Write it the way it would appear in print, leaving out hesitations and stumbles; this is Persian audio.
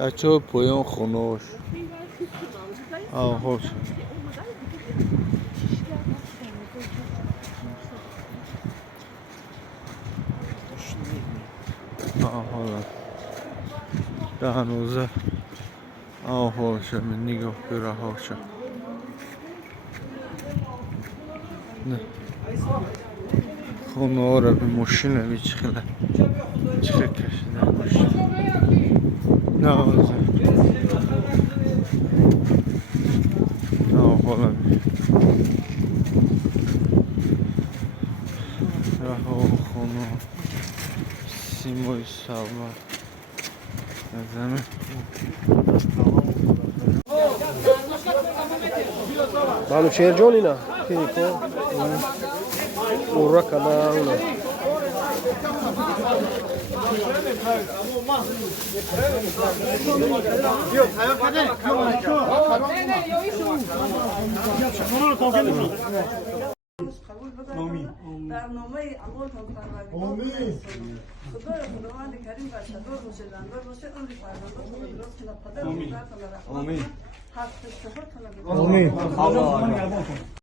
بچه پایان خونهاش آهاش آها ده هنوزه آهاشه من نگاه به رهاشه نه خونه ها را به ماشین بی چخیله کشیده ماشین نه آزه آها بی رها خونه سیمای سالار نزمه معلوم شهر جونی نه کیکو اورا کدا اونا برنامه عمل آمین خدای خداوند کریم بر صدور باشه زنبار باشه عمر فرزندان درست کنه قدر آمین حق اشتهار کنه آمین